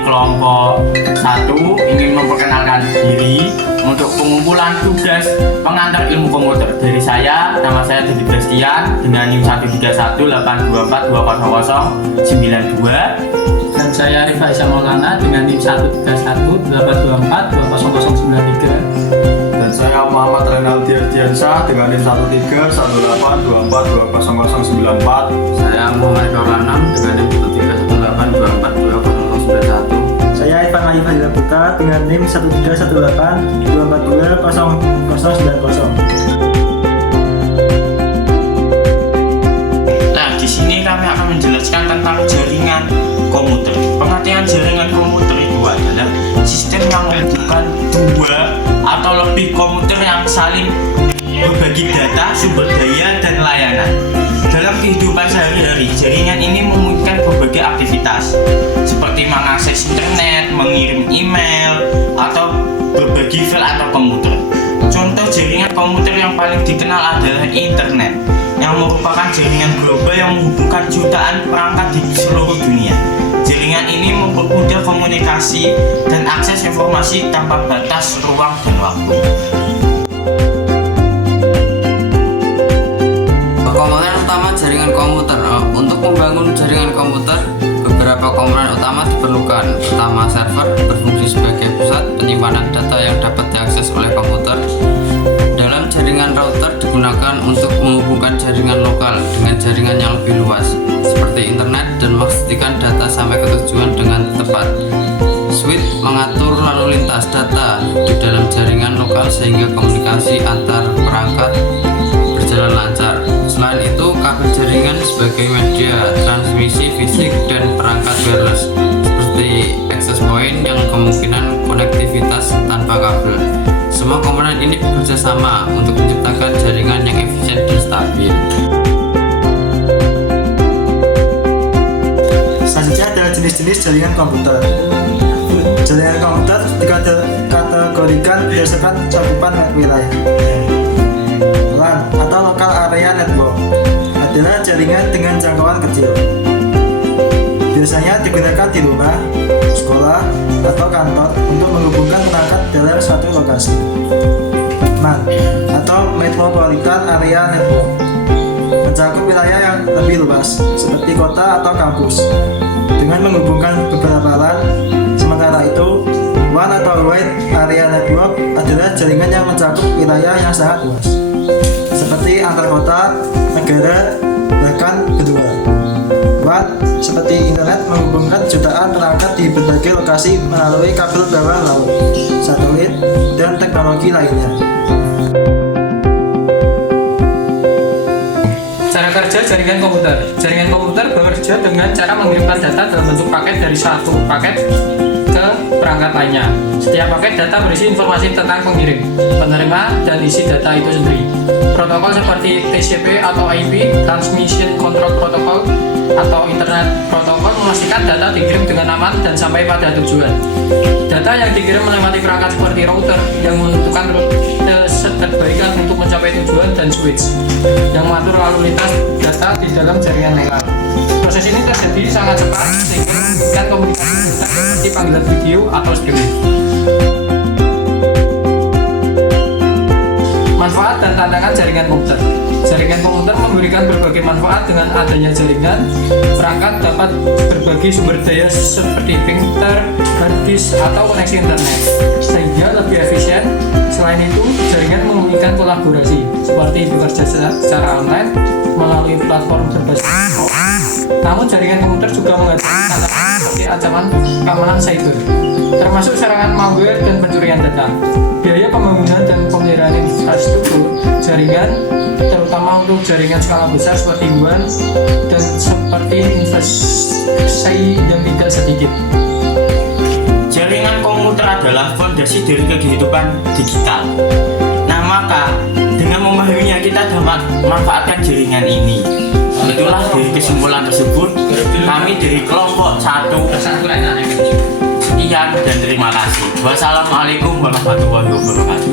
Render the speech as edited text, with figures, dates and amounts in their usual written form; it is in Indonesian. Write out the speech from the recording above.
dari kelompok 1 ingin memperkenalkan diri untuk pengumpulan tugas pengantar ilmu komputer. Dari saya, nama saya Dedy Bastian dengan NIM 13182420092. Dan saya Rifai Maulana dengan NIM 13182420093. Dan saya Muhammad Renaldi Ardiansyah dengan NIM 13182420094. Saya Muhammad Maulana dengan NIM 13182420091. Saya Ivan Ayu Fadila Putra dengan NIM 13182420090. Nah, di sini kami akan menjelaskan tentang jaringan komputer. Pengertian jaringan komputer itu adalah sistem yang menghubungkan dua atau lebih komputer yang saling berbagi data, sumber daya, dan layanan. Dalam kehidupan sehari-hari, jaringan ini memungkinkan berbagai aktivitas seperti mengakses internet, mengirim email, atau berbagi file atau komputer. Contoh jaringan komputer yang paling dikenal adalah internet, yang merupakan jaringan global yang menghubungkan jutaan perangkat di seluruh dunia. Jaringan ini mempermudah komunikasi dan akses informasi tanpa batas ruang dan waktu. Komponen utama jaringan komputer. Untuk membangun jaringan komputer, beberapa komponen utama diperlukan. Pertama, server berfungsi sebagai pusat penyimpanan data yang dapat diakses oleh komputer. Dalam jaringan router digunakan untuk menghubungkan jaringan lokal dengan jaringan yang lebih luas, seperti internet, dan memastikan data sampai ke tujuan dengan tepat. Switch mengatur lalu lintas data di dalam jaringan lokal sehingga komunikasi antar perangkat berjalan lancar. Selain itu, kabel jaringan sebagai media transmisi fisik dan perangkat wireless seperti access point yang kemungkinan konektivitas tanpa kabel. Semua komponen ini bekerja sama untuk menciptakan jaringan yang efisien dan stabil. Selanjutnya adalah jenis-jenis jaringan komputer. Jaringan komputer dikategorikan berdasarkan cakupan wilayah. LAN atau Local Area Network adalah jaringan dengan jangkauan kecil. Biasanya digunakan di rumah, sekolah, atau kantor untuk menghubungkan perangkat dalam suatu lokasi. MAN atau Metropolitan Area Network mencakup wilayah yang lebih luas seperti kota atau kampus dengan menghubungkan beberapa LAN. Sementara itu, WAN atau Wide Area Network adalah jaringan yang mencakup wilayah yang sangat luas seperti antar kota, negara, bahkan benua. WAN seperti internet menghubungkan jutaan perangkat di berbagai lokasi melalui kabel bawah laut, satelit, dan teknologi lainnya. Cara kerja jaringan komputer. Jaringan komputer bekerja dengan cara mengirimkan data dalam bentuk paket dari satu paket ke perangkat lainnya. Setiap paket data berisi informasi tentang pengirim, penerima, dan isi data itu sendiri. Protokol seperti TCP atau IP, Transmission Control Protocol, atau Internet Protocol memastikan data dikirim dengan aman dan sampai pada tujuan. Data yang dikirim melewati perangkat seperti router yang menentukan rute terbaik untuk mencapai tujuan, dan switch yang mengatur lalu lintas data di dalam jaringan LAN. Proses ini terjadi sangat cepat sehingga memungkinkan komunikasi seperti panggilan video atau streaming. Manfaat dan tantangan jaringan komputer. Jaringan komputer memberikan berbagai manfaat. Dengan adanya jaringan, perangkat dapat berbagi sumber daya seperti printer, hard disk, atau koneksi internet sehingga lebih efisien. Selain itu, jaringan memungkinkan kolaborasi seperti bekerja secara online melalui platform berbasis cloud. Namun jaringan komputer juga menghadapi tantangan seperti ancaman keamanan cyber, termasuk serangan malware dan pencurian data. Biaya pembangunan dan pemeliharaan infrastruktur jaringan, terutama untuk jaringan skala besar seperti WAN, dan seperti investasi yang tidak sedikit. Jaringan komputer adalah fondasi dari kehidupan digital. Nah, maka dengan memahaminya kita dapat memanfaatkan jaringan ini. Itulah dari kesimpulan tersebut, kami dari kelompok 1 sekian dan terima kasih. Wassalamualaikum warahmatullahi wabarakatuh.